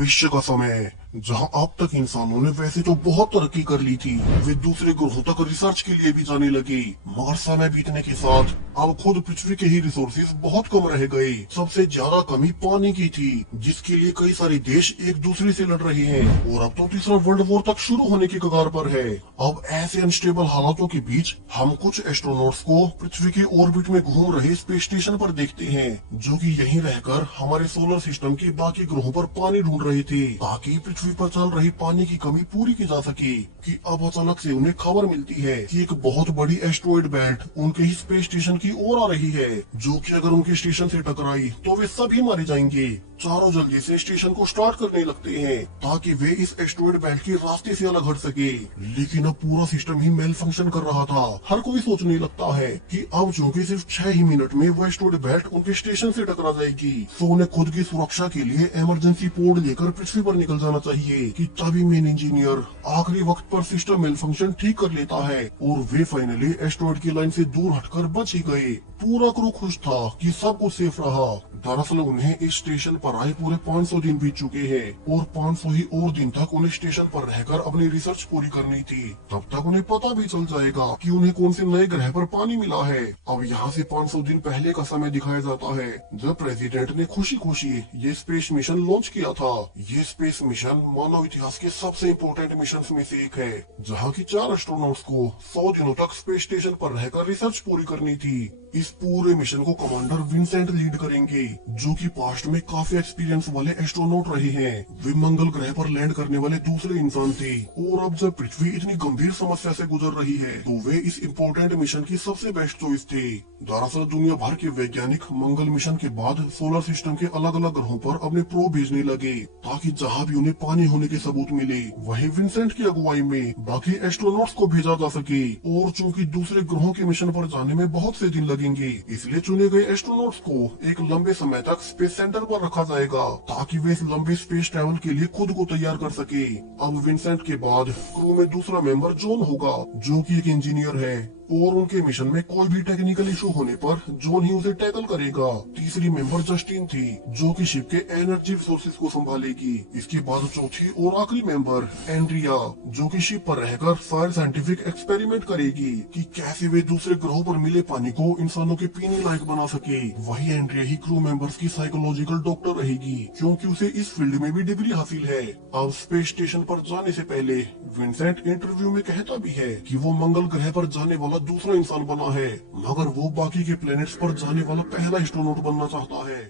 भविष्य का समय, जहां अब तक इंसानों ने वैसे तो बहुत तरक्की कर ली थी, वे दूसरे ग्रहों तक रिसर्च के लिए भी जाने लगे, मगर समय बीतने के साथ अब खुद पृथ्वी के ही रिसोर्सेज बहुत कम रह गए। सबसे ज्यादा कमी पानी की थी, जिसके लिए कई सारे देश एक दूसरे से लड़ रहे हैं और अब तो तीसरा वर्ल्ड वॉर तक शुरू होने की कगार पर है। अब ऐसे अनस्टेबल हालातों के बीच हम कुछ एस्ट्रोनॉट्स को पृथ्वी के ऑर्बिट में घूम रहे स्पेस स्टेशन पर देखते हैं, जो कि यहीं रहकर हमारे सोलर सिस्टम के बाकी ग्रहों पर पानी ढूंढ रहे थे, ताकि पृथ्वी पर चल रही पानी की कमी पूरी की जा सके। कि अब अचानक से उन्हें खबर मिलती है कि एक बहुत बड़ी एस्ट्रॉइड बेल्ट उनके ही स्पेस स्टेशन की ओर आ रही है, जो कि अगर उनके स्टेशन से टकराई तो वे सभी मारे जाएंगे। चारों जल्दी से स्टेशन को स्टार्ट करने लगते हैं ताकि वे इस एस्ट्रॉइड बेल्ट के रास्ते से अलग हट सके, लेकिन अब पूरा सिस्टम ही मेल फंक्शन कर रहा था। हर कोई सोचने लगता है कि अब चूंकि सिर्फ 6 ही मिनट में वो एस्ट्रॉइड बेल्ट उनके स्टेशन से टकरा जाएगी, तो उन्हें खुद की सुरक्षा के लिए इमरजेंसी पोर्ट लेकर पृथ्वी पर निकल जाना चाहिए। कि तभी मेन इंजीनियर आखिरी वक्त पर सिस्टम मेल फंक्शन ठीक कर लेता है और वे फाइनली एस्ट्रॉइड की लाइन से दूर हटकर बच ही गए। पूरा क्रू खुश था कि सब कुछ सेफ रहा। दरअसल उन्हें इस स्टेशन पर आए पूरे 500 दिन बीत चुके हैं और 500 ही और दिन तक उन्हें स्टेशन पर रहकर अपनी रिसर्च पूरी करनी थी। तब तक उन्हें पता भी चल जाएगा कि उन्हें कौन से नए ग्रह पर पानी मिला है। अब यहाँ से 500 दिन पहले का समय दिखाया जाता है, जब प्रेसिडेंट ने खुशी खुशी ये स्पेस मिशन लॉन्च किया था। ये स्पेस मिशन मानव इतिहास के सबसे इम्पोर्टेंट मिशन में से एक है, जहाँ की 4 एस्ट्रोनॉट्स को 100 दिनों तक स्पेस स्टेशन पर रहकर रिसर्च पूरी करनी थी। इस पूरे मिशन को कमांडर विंसेंट लीड करेंगे, जो कि पास्ट में काफी एक्सपीरियंस वाले एस्ट्रोनॉट रहे हैं। वे मंगल ग्रह पर लैंड करने वाले दूसरे इंसान थे और अब जब पृथ्वी इतनी गंभीर समस्या से गुजर रही है, तो वे इस इम्पोर्टेंट मिशन की सबसे बेस्ट चॉइस थे। दरअसल दुनिया भर के वैज्ञानिक मंगल मिशन के बाद सोलर सिस्टम के अलग अलग ग्रहों पर अपने प्रोब भेजने लगे, ताकि जहाँ भी उन्हें पानी होने के सबूत मिले, वहीं विंसेंट की अगुवाई में बाकी एस्ट्रोनॉट्स को भेजा जा सके। और चूंकि दूसरे ग्रहों के मिशन पर जाने में बहुत से दिन लगेंगे, इसलिए चुने गए एस्ट्रोनॉट्स को एक लंबे समय तक स्पेस सेंटर पर रखा जाएगा, ताकि वे इस लंबे स्पेस ट्रैवल के लिए खुद को तैयार कर सके। अब विंसेंट के बाद क्रू में दूसरा मेंबर जॉन होगा, जो कि एक इंजीनियर है, और उनके मिशन में कोई भी टेक्निकल इशू होने पर जॉन ही उसे टैकल करेगा। तीसरी मेंबर जस्टिन थी, जो कि शिप के एनर्जी रिसोर्सेज को संभालेगी। इसके बाद चौथी और आखिरी मेंबर एंड्रिया, जो कि शिप पर रहकर सारे साइंटिफिक एक्सपेरिमेंट करेगी कि कैसे वे दूसरे ग्रहों पर मिले पानी को इंसानों के पीने लायक बना सके। वही एंड्रिया ही क्रू मेंबर्स की साइकोलॉजिकल डॉक्टर रहेगी, क्योंकि उसे इस फील्ड में भी डिग्री हासिल है। अब स्पेस स्टेशन पर जाने से पहले विंसेंट इंटरव्यू में कहता भी है कि वो मंगल ग्रह पर जाने वाला दूसरा इंसान बना है, मगर वो बाकी के प्लैनेट्स पर जाने वाला पहला एस्ट्रोनॉट बनना चाहता है।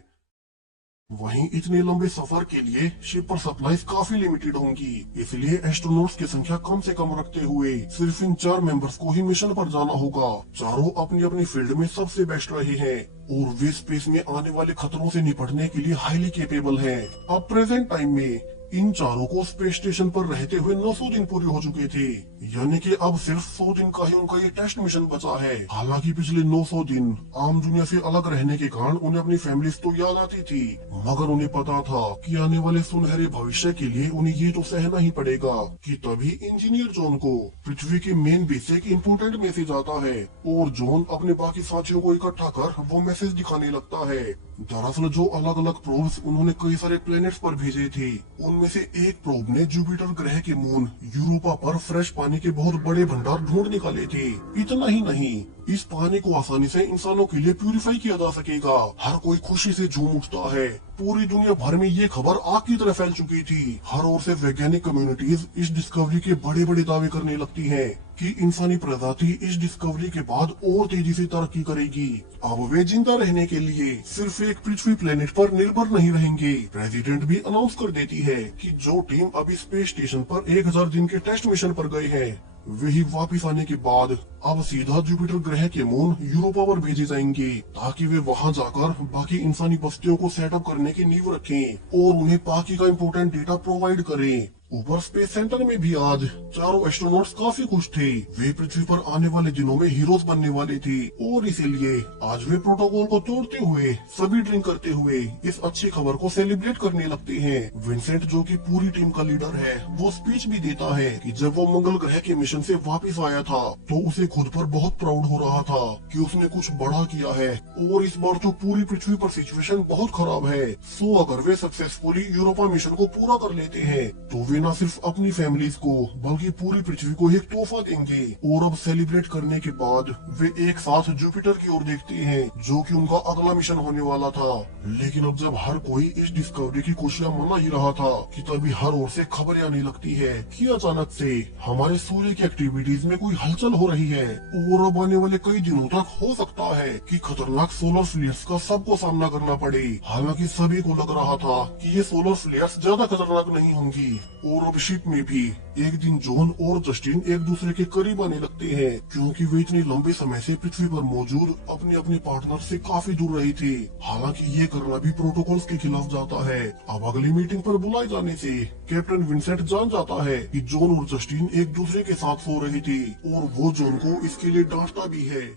वहीं इतने लंबे सफर के लिए शिप पर सप्लाईज काफी लिमिटेड होंगी, इसलिए एस्ट्रोनॉट्स की संख्या कम से कम रखते हुए सिर्फ इन 4 मेंबर्स को ही मिशन पर जाना होगा। चारों अपनी अपनी फील्ड में सबसे बेस्ट रहे हैं और वे स्पेस में आने वाले खतरों से निपटने के लिए हाईली कैपेबल हैं। अब प्रेजेंट टाइम में इन चारों को स्पेस स्टेशन पर रहते हुए 900 दिन पूरे हो चुके थे, यानी कि अब सिर्फ 100 दिन का ही उनका ये टेस्ट मिशन बचा है। हालांकि पिछले 900 दिन आम दुनिया से अलग रहने के कारण उन्हें अपनी फैमिलीज तो याद आती थी, मगर उन्हें पता था कि आने वाले सुनहरे भविष्य के लिए उन्हें ये तो सहना ही पड़ेगा। कि तभी इंजीनियर जॉन को पृथ्वी के मेन बेस से एक इम्पोर्टेंट मैसेज आता है और जॉन अपने बाकी साथियों को इकट्ठा कर वो मैसेज दिखाने लगता है। दरअसल जो अलग अलग प्रोब्स उन्होंने कई सारे प्लेनेट्स पर भेजे थे, उनमें से एक प्रोब ने जुपिटर ग्रह के मून यूरोपा पर फ्रेश पानी के बहुत बड़े भंडार ढूंढ निकाले थे। इतना ही नहीं, इस पानी को आसानी से इंसानों के लिए प्यूरिफाई किया जा सकेगा। हर कोई खुशी से झूम उठता है। पूरी दुनिया भर में ये खबर आग की तरह फैल चुकी थी। हर ओर से वैज्ञानिक कम्युनिटीज इस डिस्कवरी के बड़े बड़े दावे करने लगती है कि इंसानी प्रजाति इस डिस्कवरी के बाद और तेजी से तरक्की करेगी। अब वे जिंदा रहने के लिए सिर्फ एक पृथ्वी प्लेनेट पर निर्भर नहीं रहेंगे। प्रेसिडेंट भी अनाउंस कर देती है कि जो टीम अभी स्पेस स्टेशन पर 1000 दिन के टेस्ट मिशन पर गए हैं, वही वापिस आने के बाद अब सीधा जुपिटर ग्रह के मून यूरोपा पर भेजे जाएंगे, ताकि वे वहां जाकर बाकी इंसानी बस्तियों को सेटअप करने की नींव रखें और उन्हें बाकी का इम्पोर्टेंट डेटा प्रोवाइड करें। ऊपर स्पेस सेंटर में भी आज चारों एस्ट्रोनॉट्स काफी खुश थे। वे पृथ्वी पर आने वाले दिनों में हीरोज बनने वाले थे और इसीलिए आज वे प्रोटोकॉल को तोड़ते हुए सभी ड्रिंक करते हुए इस अच्छी खबर को सेलिब्रेट करने लगते हैं। विंसेंट जो कि पूरी टीम का लीडर है, वो स्पीच भी देता है कि जब वो मंगल ग्रह के मिशन से वापस आया था तो उसे खुद पर बहुत प्राउड हो रहा था कि उसने कुछ बड़ा किया है और इस बार तो पूरी पृथ्वी पर सिचुएशन बहुत खराब है। सो अगर वे सक्सेसफुली यूरोपा मिशन को पूरा कर लेते हैं तो वे न सिर्फ अपनी फैमिलीज को बल्कि पूरी पृथ्वी को एक तोहफा देंगे। और अब सेलिब्रेट करने के बाद वे एक साथ जुपिटर की ओर देखते हैं जो कि उनका अगला मिशन होने वाला था। लेकिन अब जब हर कोई इस डिस्कवरी की खुशियां मना ही रहा था कि तभी हर ओर से खबरें आने लगती है कि अचानक से हमारे सूर्य की एक्टिविटीज में कोई हलचल हो रही है और अब आने वाले कई दिनों तक हो सकता है कि खतरनाक सोलर फ्लेयर्स का सबको सामना करना पड़े। हालांकि सभी को लग रहा था कि ये सोलर फ्लेयर्स ज्यादा खतरनाक नहीं होंगी। और अब शिप में भी एक दिन जॉन और जस्टिन एक दूसरे के करीब आने लगते हैं क्योंकि वे इतने लंबे समय से पृथ्वी पर मौजूद अपने अपने पार्टनर से काफी दूर रही थी। हालांकि ये करना भी प्रोटोकॉल्स के खिलाफ जाता है। अब अगली मीटिंग पर बुलाए जाने से कैप्टन विंसेंट जान जाता है कि जॉन और जस्टिन एक दूसरे के साथ सो रही थी और वो जॉन को इसके लिए डांटता भी है।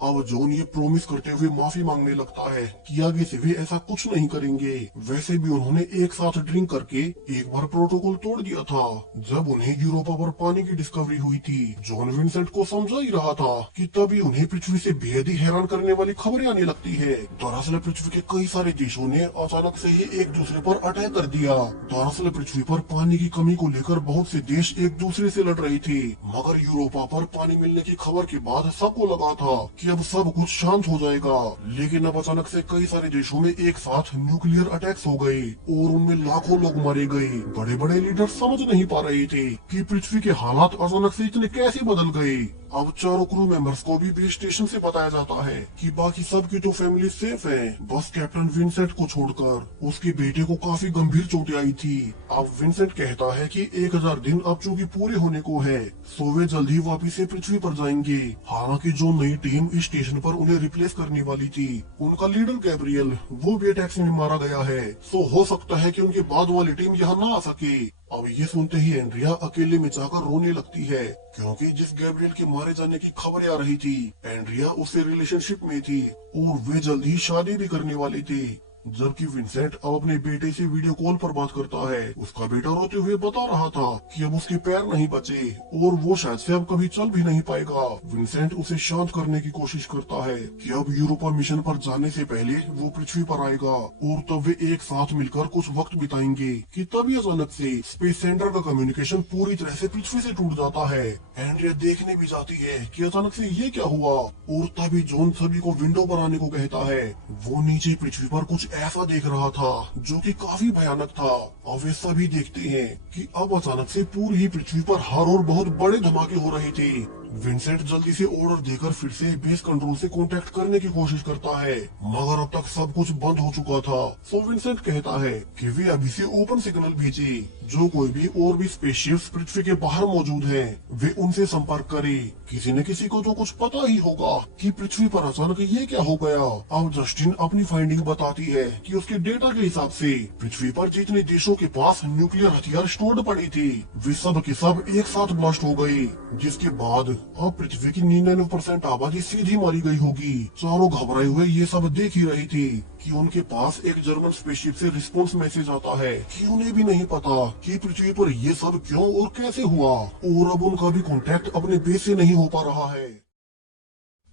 अब जॉन ये प्रॉमिस करते हुए माफी मांगने लगता है कि आगे से वे ऐसा कुछ नहीं करेंगे। वैसे भी उन्होंने एक साथ ड्रिंक करके एक बार प्रोटोकॉल तोड़ दिया था जब उन्हें यूरोपा पर पानी की डिस्कवरी हुई थी। जॉन विंसेंट को समझा ही रहा था कि तभी उन्हें पृथ्वी से बेहद ही हैरान करने वाली खबरें आने लगती है। दरअसल पृथ्वी के कई सारे देशों ने अचानक से ही एक दूसरे पर अटैक कर दिया। दरअसल पृथ्वी पर पानी की कमी को लेकर बहुत से देश एक दूसरे से लड़ रहे थे, मगर यूरोपा पर पानी मिलने की खबर के बाद सबको लगा था कि अब सब कुछ शांत हो जाएगा। लेकिन अब अचानक से कई सारे देशों में एक साथ न्यूक्लियर अटैक्स हो गए और उनमें लाखों लोग मारे गए। बड़े बड़े लीडर समझ नहीं पा रहे थे कि पृथ्वी के हालात अचानक से इतने कैसे बदल गए। अब चारों क्रू मेंबर्स को भी बेस स्टेशन से बताया जाता है कि बाकी सबकी तो फैमिली सेफ है, बस कैप्टन विंसेंट को छोड़कर। उसके बेटे को काफी गंभीर चोटें आई थी। अब विंसेंट कहता है कि 1000 दिन अब चूंकि पूरे होने को है, सो वे जल्द ही वापिस से पृथ्वी पर जाएंगे। हालांकि जो नई टीम इस स्टेशन पर उन्हें रिप्लेस करने वाली थी, उनका लीडर गैब्रियल, वो भी अटैक में मारा गया है। सो हो सकता है कि उनके बाद वाली टीम यहाँ ना आ सके। अब ये सुनते ही एंड्रिया अकेले में जाकर रोने लगती है क्योंकि जिस गैब्रियल के मारे जाने की खबरें आ रही थी, एंड्रिया उससे रिलेशनशिप में थी और वे जल्द ही शादी भी करने वाली थी। जबकि विंसेंट अब अपने बेटे से वीडियो कॉल पर बात करता है। उसका बेटा रोते हुए बता रहा था कि अब उसके पैर नहीं बचे और वो शायद से अब कभी चल भी नहीं पाएगा। विंसेंट उसे शांत करने की कोशिश करता है कि अब यूरोपा मिशन पर जाने से पहले वो पृथ्वी पर आएगा और तब वे एक साथ मिलकर कुछ वक्त बिताएंगे। कि तभी अचानक से स्पेस सेंटर का कम्युनिकेशन पूरी तरह से पृथ्वी से टूट जाता है। एंड्रिया देखने भी जाती है कि अचानक से ये क्या हुआ और तभी जॉन सभी को विंडो पर आने को कहता है। वो नीचे पृथ्वी पर कुछ ऐसा देख रहा था जो कि काफी भयानक था। और वे सभी देखते हैं कि अब अचानक से पूरी ही पृथ्वी पर हर ओर बहुत बड़े धमाके हो रहे थे। विंसेंट जल्दी से ऑर्डर देकर फिर से बेस कंट्रोल से कांटेक्ट करने की कोशिश करता है, मगर अब तक सब कुछ बंद हो चुका था। सो विंसेंट कहता है कि वे अभी से ओपन सिग्नल भेजे, जो कोई भी और भी स्पेसशिप्स पृथ्वी के बाहर मौजूद हैं, वे उनसे संपर्क करे। किसी न किसी को तो कुछ पता ही होगा कि पृथ्वी पर अचानक ये क्या हो गया। अब जस्टिन अपनी फाइंडिंग बताती है कि उसके डेटा के हिसाब से पृथ्वी पर जितने देशों के पास न्यूक्लियर हथियार स्टोर्ड पड़े थे, वे सब के सब एक साथ ब्लास्ट हो गए, जिसके बाद अब पृथ्वी की 99% आबादी सीधी मारी गई होगी। चारों घबराए हुए ये सब देख ही रही थी कि उनके पास एक जर्मन स्पेसशिप से रिस्पॉन्स मैसेज आता है कि उन्हें भी नहीं पता कि पृथ्वी पर ये सब क्यों और कैसे हुआ और अब उनका भी कांटेक्ट अपने बेस से नहीं हो पा रहा है।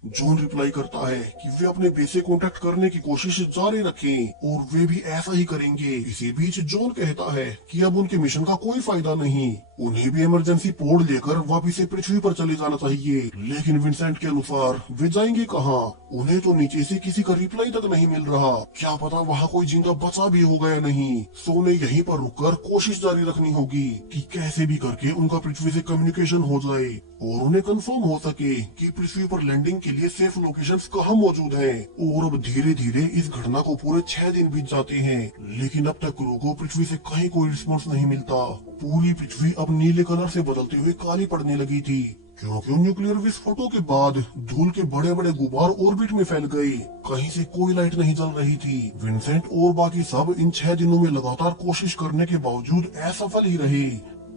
जॉन रिप्लाई करता है कि वे अपने बेस से कांटेक्ट करने की कोशिश जारी रखें और वे भी ऐसा ही करेंगे। इसी बीच जॉन कहता है कि अब उनके मिशन का कोई फायदा नहीं, उन्हें भी इमरजेंसी पोर्ट लेकर वापिस से पृथ्वी पर चले जाना चाहिए। लेकिन विंसेंट के अनुसार वे जाएंगे कहाँ? उन्हें तो नीचे से किसी का रिप्लाई तक नहीं मिल रहा। क्या पता वहाँ कोई जिंदा बचा भी हो गया नहीं। सो उन्हें यहीं पर रुककर कोशिश जारी रखनी होगी कि कैसे भी करके उनका पृथ्वी से कम्युनिकेशन हो जाए और उन्हें कंफर्म हो सके कि पृथ्वी पर लैंडिंग के लिए सेफ लोकेशंस कहाँ मौजूद हैं। और अब धीरे धीरे इस घटना को पूरे 6 दिन बीत जाते हैं, लेकिन अब तक क्रू को पृथ्वी से कहीं कोई रिस्पॉन्स नहीं मिलता। पूरी पृथ्वी अब नीले कलर से बदलते हुए काली पड़ने लगी थी क्योंकि न्यूक्लियर विस्फोटों के बाद धूल के बड़े बड़े गुबार ऑर्बिट में फैल गए। कहीं से कोई लाइट नहीं जल रही थी। विंसेंट और बाकी सब इन 6 दिनों में लगातार कोशिश करने के बावजूद असफल ही रहे।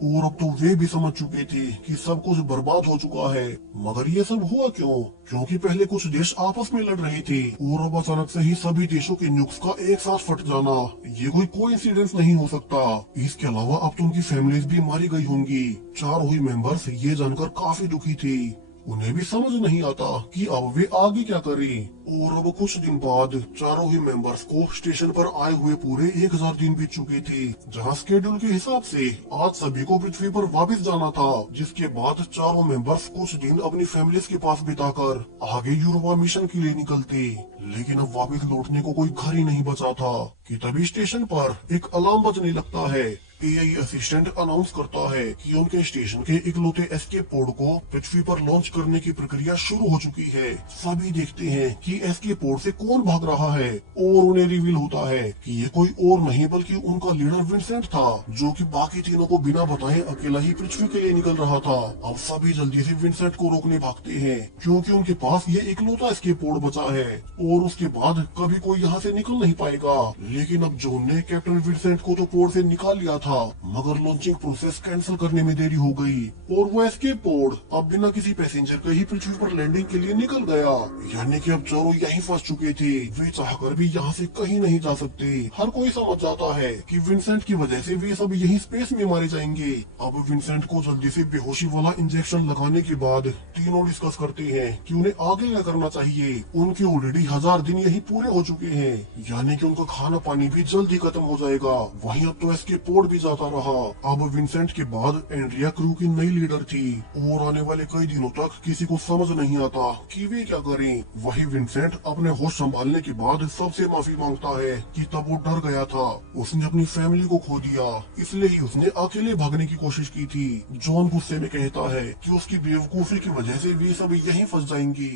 और अब तो वे भी समझ चुके थे कि सब कुछ बर्बाद हो चुका है। मगर ये सब हुआ क्यों? क्योंकि पहले कुछ देश आपस में लड़ रहे थे और अब अचानक से ही सभी देशों के न्यूक्लियस का एक साथ फट जाना, ये कोई कोइंसिडेंस नहीं हो सकता। इसके अलावा अब तो उनकी फैमिलीज भी मारी गई होंगी। चारों ही मेंबर्स ये जानकर काफी दुखी थे। उन्हें भी समझ नहीं आता कि अब वे आगे क्या करें। और अब कुछ दिन बाद चारों ही मेंबर्स को स्टेशन पर आए हुए पूरे 1000 दिन बीत चुके थे, जहां स्केड्यूल के हिसाब से आज सभी को पृथ्वी पर वापस जाना था। जिसके बाद चारों मेंबर्स कुछ दिन अपनी फैमिलीज के पास बिताकर आगे यूरोपा मिशन के लिए निकलते। लेकिन अब वापस लौटने को कोई घर ही नहीं बचा था कि तभी स्टेशन पर एक अलार्म बजने लगता है। एआई असिस्टेंट अनाउंस करता है कि उनके स्टेशन के इकलौते एस्केप पोड को पृथ्वी पर लॉन्च करने की प्रक्रिया शुरू हो चुकी है। सभी देखते हैं कि एस्केप पोड से कौन भाग रहा है और उन्हें रिवील होता है कि ये कोई और नहीं बल्कि उनका लीडर विंसेंट था, जो कि बाकी तीनों को बिना बताए अकेला ही पृथ्वी के लिए निकल रहा था। अब सभी जल्दी से विंसेंट को रोकने भागते हैं क्योंकि उनके पास ये इकलौता एस्केप पोड बचा है और उसके बाद कभी कोई यहाँ से निकल नहीं पाएगा। लेकिन अब जॉन ने कैप्टन विंसेंट को तो पोड से निकाल लिया था, मगर लॉन्चिंग प्रोसेस कैंसिल करने में देरी हो गई और वो एस्केप पोड अब बिना किसी पैसेंजर के ही पृथ्वी पर लैंडिंग के लिए निकल गया। यानी कि अब चारों यहीं फंस चुके थे। वे चाहकर भी यहाँ से कहीं नहीं जा सकते। हर कोई समझ जाता है कि विंसेंट की वजह से वे सब यहीं स्पेस में मारे जाएंगे। अब विंसेंट को जल्दी से बेहोशी वाला इंजेक्शन लगाने के बाद तीनों डिस्कस करते हैं कि उन्हें आगे क्या करना चाहिए। उनके ऑलरेडी 1000 दिन यही पूरे हो चुके हैं, यानी कि उनका खाना पानी भी जल्द ही खत्म हो जाएगा। वहीं अब तो एस्केप पोड भी जाता रहा। अब विंसेंट के बाद एंड्रिया क्रू की नई लीडर थी और आने वाले कई दिनों तक किसी को समझ नहीं आता कि वे क्या करें। वही विंसेंट अपने होश संभालने के बाद सबसे माफी मांगता है कि तब वो डर गया था। उसने अपनी फैमिली को खो दिया, इसलिए ही उसने अकेले भागने की कोशिश की थी। जॉन गुस्से में कहता है कि उसकी बेवकूफी की वजह से वे सब यहीं फंस जाएंगी।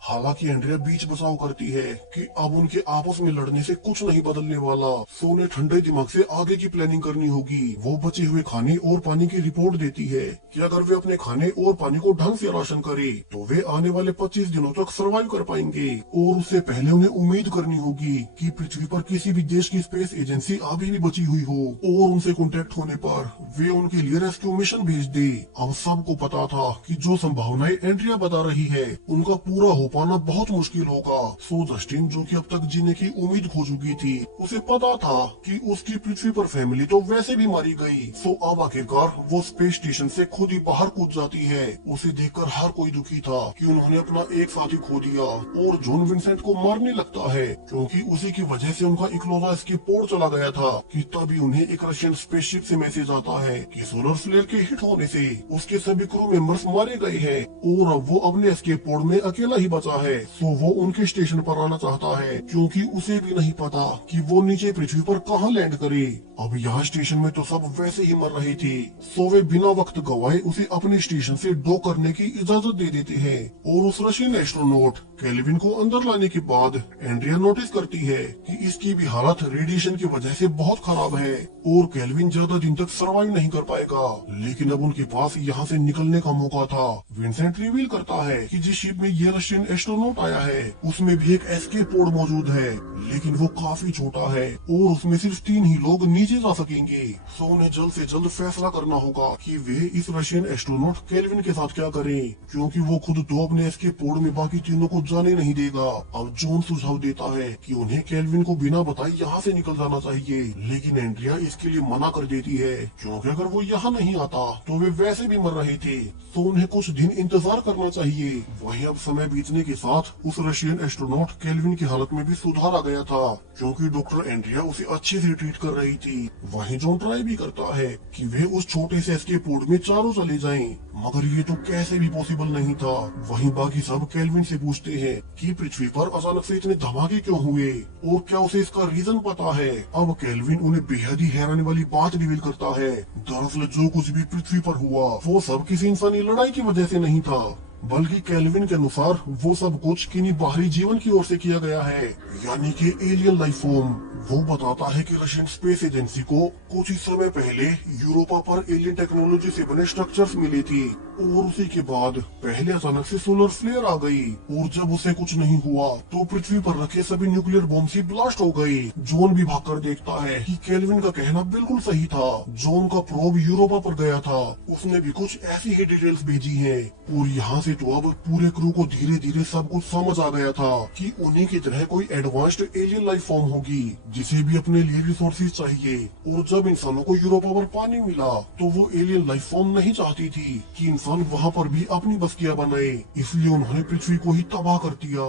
हालांकि एंड्रिया बीच बचाव करती है कि अब उनके आपस में लड़ने से कुछ नहीं बदलने वाला, सो उन्हें ठंडे दिमाग से आगे की प्लानिंग करनी होगी। वो बचे हुए खाने और पानी की रिपोर्ट देती है कि अगर वे अपने खाने और पानी को ढंग से राशन करे तो वे आने वाले 25 दिनों तक सरवाइव कर पाएंगे। और उससे पहले उन्हें उम्मीद करनी होगी कि पृथ्वी पर किसी भी देश की स्पेस एजेंसी अभी भी बची हुई हो और उनसे कॉन्टेक्ट होने पर वे उनके लिए रेस्क्यू मिशन भेज दे। अब सबको पता था कि जो संभावनाएं एंड्रिया बता रही है उनका पूरा हो पाना बहुत मुश्किल होगा। सो जस्टिन, जो कि अब तक जीने की उम्मीद खो चुकी थी, उसे पता था कि उसकी पृथ्वी पर फैमिली तो वैसे भी मारी गई। सो अब आखिरकार वो स्पेस स्टेशन से खुद ही बाहर कूद जाती है। उसे देखकर हर कोई दुखी था कि उन्होंने अपना एक साथी खो दिया और जॉन विंसेंट को मारने लगता है क्योंकि उसी की वजह से उनका इकलौता एस्केप पोड चला गया था। कि तभी उन्हें एक रशियन स्पेसशिप से मैसेज आता है कि सोलर फ्लेयर के हिट होने से उसके सभी क्रू मेंबर्स मारे गए हैं और अब वो अपने एस्केप पोड में अकेला ही बचा है। सो वो उनके स्टेशन पर आना चाहता है क्योंकि उसे भी नहीं पता कि वो नीचे पृथ्वी पर कहां लैंड करे। अब यहाँ स्टेशन में तो सब वैसे ही मर रहे थे। सो वे बिना वक्त गवाए उसे अपने स्टेशन से डॉक करने की इजाजत दे देते हैं और उस रशियन एस्ट्रोनॉट केल्विन को अंदर लाने के बाद एंड्रिया नोटिस करती है कि इसकी भी हालत रेडिएशन की वजह से बहुत खराब है और केल्विन ज्यादा दिन तक सरवाइव नहीं कर पाएगा। लेकिन अब उनके पास यहाँ से निकलने का मौका था। विंसेंट रिवील करता है कि जिस शिप में ये रशियन एस्ट्रोनॉट आया है उसमें भी एक एस्केप पोड मौजूद है, लेकिन वो काफी छोटा है और उसमें सिर्फ 3 ही लोग नीचे जा सकेंगे। सो उन्हें जल्द से जल्द फैसला करना होगा कि वे इस रशियन एस्ट्रोनॉट केल्विन के साथ क्या करें, क्योंकि वो खुद तो अपने एस्केप पोड में बाकी तीनों को जाने नहीं देगा। अब जॉन सुझाव देता है कि उन्हें केल्विन को बिना बताए यहाँ से निकल जाना चाहिए, लेकिन एंड्रिया इसके लिए मना कर देती है क्योंकि अगर वो यहाँ नहीं आता तो वे वैसे भी मर रहे थे, तो उन्हें कुछ दिन इंतजार करना चाहिए। वहीं अब समय बीतने के साथ उस रशियन एस्ट्रोनॉट केल्विन की हालत में भी सुधार आ गया था क्योंकि डॉक्टर एंड्रिया उसे अच्छे से ट्रीट कर रही थी। वहीं जॉन ट्राई भी करता है कि वे उस छोटे से एस्केप पोड में चारों चले जाएं, मगर ये तो कैसे भी पॉसिबल नहीं था। वहीं बाकी सब केल्विन से पूछते हैं कि पृथ्वी पर अचानक से इतने धमाके क्यों हुए और क्या उसे इसका रीजन पता है। अब केल्विन उन्हें बेहद ही हैरानी वाली बात रिवील करता है। दरअसल जो कुछ भी पृथ्वी पर हुआ वो सब किसी इंसानी लड़ाई की वजह से नहीं था, बल्कि केल्विन के अनुसार वो सब कुछ किन्हीं बाहरी जीवन की ओर से किया गया है, यानी कि एलियन लाइफ फॉर्म। वो बताता है कि रशियन स्पेस एजेंसी को कुछ ही समय पहले यूरोपा पर एलियन टेक्नोलॉजी से बने स्ट्रक्चर्स मिले थे, और उसी के बाद पहले अचानक से सोलर फ्लेयर आ गई, और जब उसे कुछ नहीं हुआ तो पृथ्वी पर रखे सभी न्यूक्लियर बॉम्ब से ब्लास्ट हो गए। जॉन भी भागकर देखता है कि केल्विन का कहना बिल्कुल सही था। जॉन का प्रोब यूरोपा पर गया था, उसने भी कुछ ऐसी ही डिटेल्स भेजी है, और यहाँ से तो अब पूरे क्रू को धीरे धीरे सब कुछ समझ आ गया था कि उन्हीं की तरह कोई एडवांस्ड एलियन लाइफ फॉर्म होगी जिसे भी अपने लिए रिसोर्सेज चाहिए। और जब इंसानों को यूरोपा पर पानी मिला तो वो एलियन लाइफ फॉर्म नहीं चाहती थी कि इंसान वहाँ पर भी अपनी बस्तियां बनाए, इसलिए उन्होंने पृथ्वी को ही तबाह कर दिया।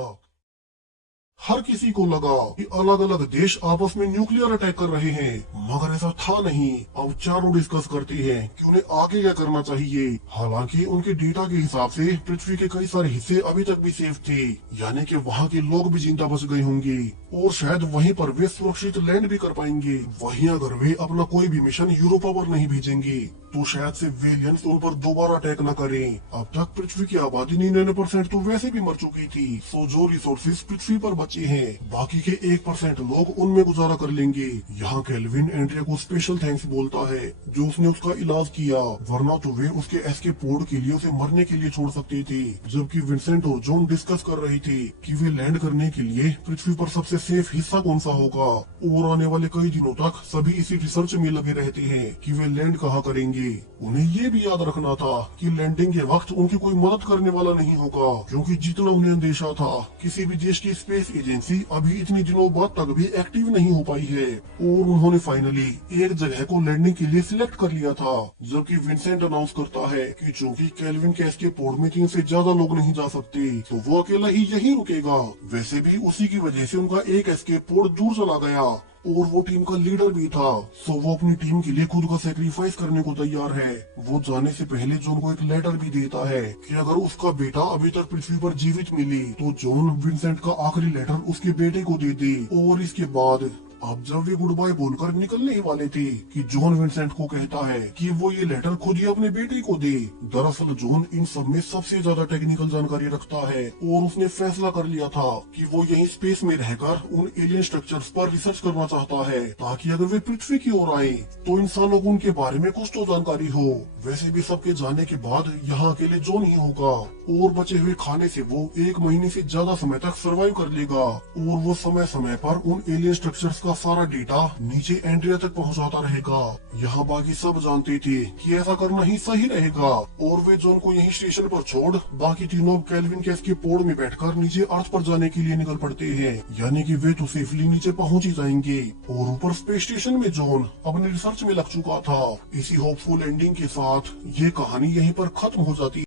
हर किसी को लगा कि अलग अलग देश आपस में न्यूक्लियर अटैक कर रहे हैं, मगर ऐसा था नहीं। अब चारों डिस्कस करते हैं कि उन्हें आगे क्या करना चाहिए। हालांकि उनके डेटा के हिसाब से पृथ्वी के कई सारे हिस्से अभी तक भी सेफ थे, यानी कि वहाँ के लोग भी जिंदा बच गए होंगे, और शायद वहीं पर वे सुरक्षित लैंड भी कर पाएंगे। वहीं अगर वे अपना कोई भी मिशन यूरोपा पर नहीं भेजेंगे तो शायद से वेलियंस उन पर दोबारा अटैक न करें। अब तक पृथ्वी की आबादी 99% तो वैसे भी मर चुकी थी, सो जो रिसोर्सेज पृथ्वी पर बचे हैं बाकी के 1% लोग उनमें गुजारा कर लेंगे। यहाँ केल्विन एंड्रिया को स्पेशल थैंक्स बोलता है जो उसने उसका इलाज किया, वरना तो वे उसके एस्केप पोड के लिए उसे मरने के लिए छोड़ सकते थे। जबकि विंसेंट और जॉन डिस्कस कर रहे थे कि वे लैंड करने के लिए पृथ्वी पर सबसे सेफ हिस्सा कौन सा होगा, और आने वाले कई दिनों तक सभी इसी रिसर्च में लगे रहते हैं कि वे लैंड कहाँ करेंगे। उन्हें ये भी याद रखना था कि लैंडिंग के वक्त उनकी कोई मदद करने वाला नहीं होगा, क्योंकि जितना उन्हें अंदेशा था किसी भी देश की स्पेस एजेंसी अभी इतने दिनों बाद तक भी एक्टिव नहीं हो पाई है। और उन्होंने फाइनली एक जगह को लैंडिंग के लिए सिलेक्ट कर लिया था। जबकि विंसेंट अनाउंस करता है कि चूंकि केल्विन के एस्केप पोड में 3 से ज्यादा लोग नहीं जा सकते तो वो अकेला ही यही रुकेगा। वैसे भी उसी की वजह से उनका एक एस्केप पोड दूर चला गया, और वो टीम का लीडर भी था, सो वो अपनी टीम के लिए खुद का सेक्रीफाइस करने को तैयार है। वो जाने से पहले जॉन को एक लेटर भी देता है कि अगर उसका बेटा अभी तक पृथ्वी पर जीवित मिले तो जॉन विंसेंट का आखिरी लेटर उसके बेटे को दे दे। और इसके बाद अब जब वे गुड बाय बोलकर निकलने ही वाले थे कि जॉन विंसेंट को कहता है कि वो ये लेटर खुद ही अपने बेटे को दे। दरअसल जॉन इन सब में सबसे ज्यादा टेक्निकल जानकारी रखता है, और उसने फैसला कर लिया था कि वो यहीं स्पेस में रहकर उन एलियन स्ट्रक्चर्स पर रिसर्च करना चाहता है, ताकि अगर वे पृथ्वी की ओर आए तो इंसानों को उनके बारे में कुछ तो जानकारी हो। वैसे भी सबके जाने के बाद यहाँ अकेले जॉन ही होगा, और बचे हुए खाने से वो 1 महीने से ज्यादा समय तक सरवाइव कर लेगा। और वो समय समय पर उन एलियन स्ट्रक्चर्स का सारा डेटा नीचे एंड्रिया तक पहुंचाता रहेगा। यहाँ बाकी सब जानते थे कि ऐसा करना ही सही रहेगा, और वे जॉन को यहीं स्टेशन पर छोड़ बाकी तीनों केल्विन के एस्केप पोड में बैठकर नीचे अर्थ पर जाने के लिए निकल पड़ते हैं, यानी कि वे तो सेफली नीचे पहुंच ही जाएंगे। और ऊपर स्पेस स्टेशन में जॉन अपने रिसर्च में लग चुका था। इसी होपफुल एंडिंग के साथ ये कहानी यहीं पर खत्म हो जाती है।